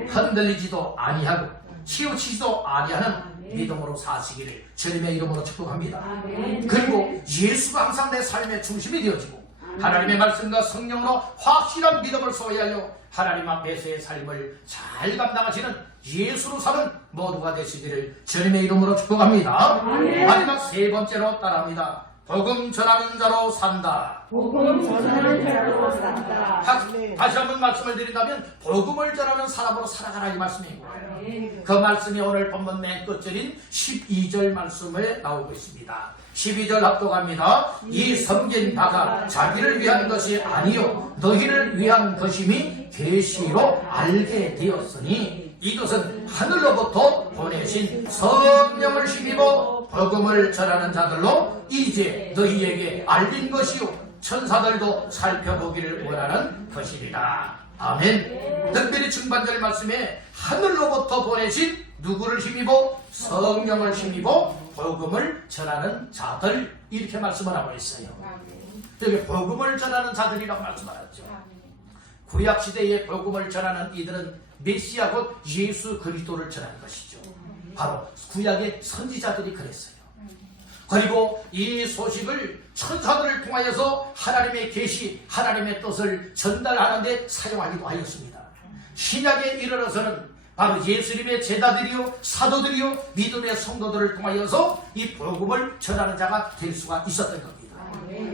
흔들리지도 아니하고 치우치지도 아니하는 믿음으로 사시기를 주님의 이름으로 축복합니다. 그리고 예수가 항상 내 삶의 중심이 되어지고 하나님의 말씀과 성령으로 확실한 믿음을 소유하여 하나님 앞에서의 삶을 잘 감당하시는 예수로 사는 모두가 되시기를 주님의 이름으로 축복합니다. 마지막 세 번째로 따라합니다. 복음 전하는 자로 산다. 복음 전하는 자로 산다. 다시 한번 말씀을 드린다면 복음을 전하는 사람으로 살아가라 이 말씀이고, 그 말씀이 오늘 본문 맨 끝절인 12절 말씀에 나오고 있습니다. 12절 합독합니다. 이 섬긴 바가 자기를 위한 것이 아니요 너희를 위한 것임이 계시로 알게 되었으니 이것은 하늘로부터 보내신 성령을 힘입어 복음을 전하는 자들로 이제 너희에게 알린 것이요 천사들도 살펴보기를 원하는 것이니라. 아멘. 특별히 중반절 말씀에 하늘로부터 보내신 누구를 힘입어? 성령을 힘입어 복음을 전하는 자들, 이렇게 말씀을 하고 있어요. 여기 복음을 전하는 자들이라고 말씀하셨죠. 구약시대에 복음을 전하는 이들은 메시아 곧 예수 그리스도를 전하는 것이죠. 바로 구약의 선지자들이 그랬어요. 그리고 이 소식을 천사들을 통하여서 하나님의 계시, 하나님의 뜻을 전달하는 데 사용하기도 하였습니다. 신약에 이르러서는 바로 예수님의 제자들이요 사도들이요 믿음의 성도들을 통하여서 이 복음을 전하는 자가 될 수가 있었던 겁니다.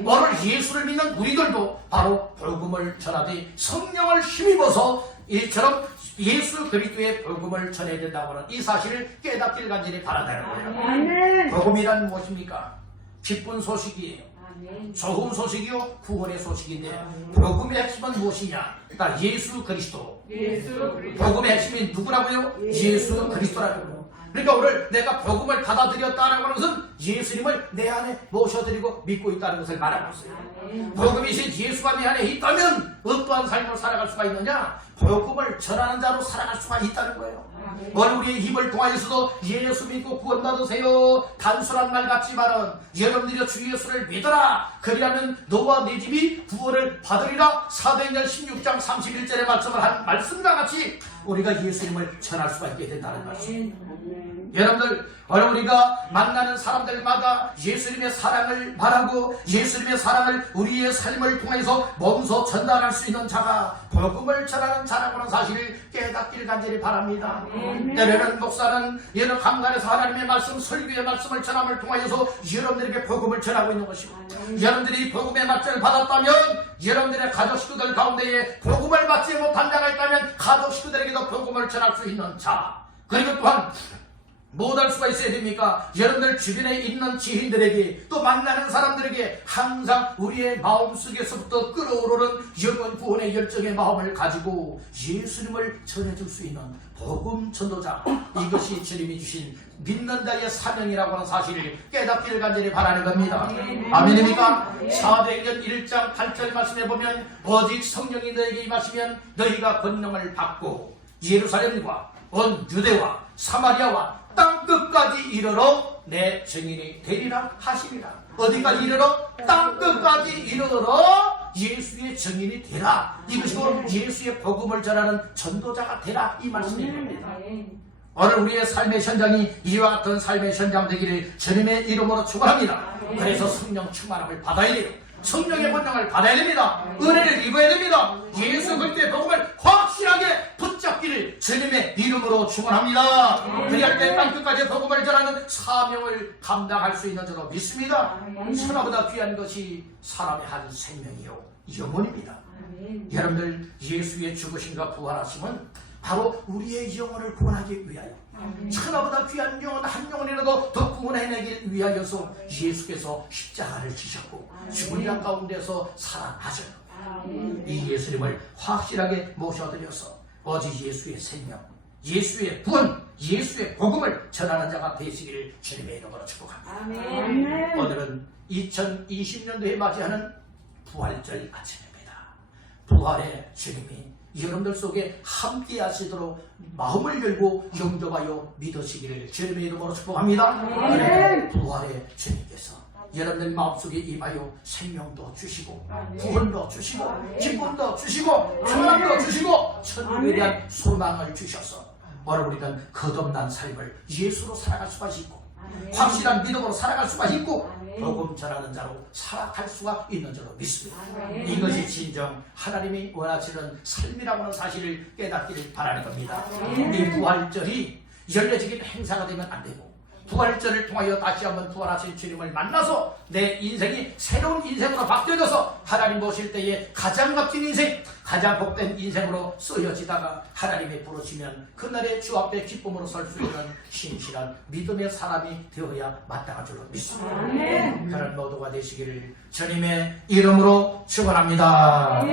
오늘 예수를 믿는 우리들도 바로 복음을 전하되 성령을 힘입어서 이처럼 예수 그리스도의 복음을 전해야 된다고 하는 이 사실을 깨닫기를 간절히 바란다는 거예요. 아멘. 복음이란 무엇입니까? 기쁜 소식이에요. 좋은 소식이요 구원의 소식인데 복음의 핵심은 무엇이냐? 딱 예수 그리스도. 복음의 핵심이 누구라고요? 예수 그리스도라고요. 그러니까 오늘 내가 복음을 받아들였다는 것은 예수님을 내 안에 모셔드리고 믿고 있다는 것을 말하고 있어요. 복음이신 예수가 내 안에 있다면 어떠한 삶을 살아갈 수가 있느냐? 복음을 전하는 자로 살아갈 수가 있다는 거예요. 오늘 우리의 입을 통하여서도 예수 믿고 구원 받으세요 단순한 말 같지만은 여러분들이 주 예수를 믿어라 그리하면 너와 네 집이 구원을 받으리라 사도행전 16장 31절의 말씀을 한 말씀과 같이 우리가 예수님을 전할 수가 있게 된다는 말씀. 여러분들 오늘 우리가 만나는 사람들마다 예수님의 사랑을 말하고 예수님의 사랑을 우리의 삶을 통해서 몸소 전달할 수 있는 자가 복음을 전하는 자라고 하는 사실을 깨닫기를 간절히 바랍니다. 때로는 목사는 여러 강단에서 하나님의 말씀, 설교의 말씀을 전함을 통하여서 여러분들에게 복음을 전하고 있는 것이고, 여러분들이 복음의 말씀을 받았다면 여러분들의 가족 식구들 가운데에 복음을 받지 못한 자가 있다면 가족 식구들에게도 복음을 전할 수 있는 자, 그리고 또한 못할 수가 있어야 됩니까? 여러분들 주변에 있는 지인들에게 또 만나는 사람들에게 항상 우리의 마음속에서부터 끓어오르는 영원 구원의 열정의 마음을 가지고 예수님을 전해줄 수 있는 복음 전도자, 이것이 주님이 주신 믿는 자의 사명이라고 하는 사실을 깨닫기를 간절히 바라는 겁니다. 아멘입니까? 사도행전 1장 8절 말씀에 보면 오직 성령이 너에게 임하시면 너희가 권능을 받고 예루살렘과 온 유대와 사마리아와 땅끝까지 이르러 내 증인이 되리라 하시니라. 어디까지 이르러? 땅끝까지 이르러 예수의 증인이 되라. 이것이 바로 예수의 복음을 전하는 전도자가 되라, 이 말씀입니다. 오늘 우리의 삶의 현장이 이와 같은 삶의 현장 되기를 주님의 이름으로 축원합니다. 그래서 성령 충만함을 받아야 돼요. 성령의 권능을 받아야 됩니다. 은혜를 입어야 됩니다. 예수 그리스도의 복음을 확실하게 붙잡기를 주님의 이름으로 축원합니다. 그리할 때 땅끝까지 복음을 전하는 사명을 감당할 수 있는 줄로 믿습니다. 천하보다 귀한 것이 사람의 한 생명이요 영혼입니다. 여러분들 예수의 죽으심과 부활하심은 바로 우리의 영혼을 구원하기 위하여, 천하보다 귀한 영혼 한 영혼이라도 더 구원해내기 위하여서 예수께서 십자가를 지셨고 죽은 자 가운데서 살아나셔요. 이 예수님을 확실하게 모셔드려서 오직 예수의 생명, 예수의 구원, 예수의 복음을 전하는 자가 되시기를 주님의 이름으로 축복합니다. 오늘은 2020년도에 맞이하는 부활절 아침입니다. 부활의 주님이 여러분들 속에 함께 하시도록 마음을 열고 영접하여 믿으시기를 주님의 이름으로 축복합니다. 그래, 부활의 주님께서 여러분들 마음속에 임하여 생명도 주시고 구원도 주시고 기쁨도 주시고 평안도 주시고 천국에 대한 소망을 주셔서 오늘 우리는 거듭난 삶을 예수로 살아갈 수가 있고 확실한 믿음으로 살아갈 수가 있고 복음 전하는 자로 살아갈 수가 있는 줄로 믿습니다. 이것이 진정 하나님이 원하시는 삶이라고 하는 사실을 깨닫기를 바라는 겁니다. 이 부활절이 열려지긴 행사가 되면 안 되고, 부활절을 통하여 다시 한번 부활하신 주님을 만나서 내 인생이 새로운 인생으로 바뀌어져서 하나님 보실 때에 가장 값진 인생, 가장 복된 인생으로 쓰여지다가 하나님이 부르시면 그날의 주 앞에 기쁨으로 설 수 있는 신실한 믿음의 사람이 되어야 마땅한 줄로 믿습니다. 그런 모두가 되시기를 주님의 이름으로 축원합니다.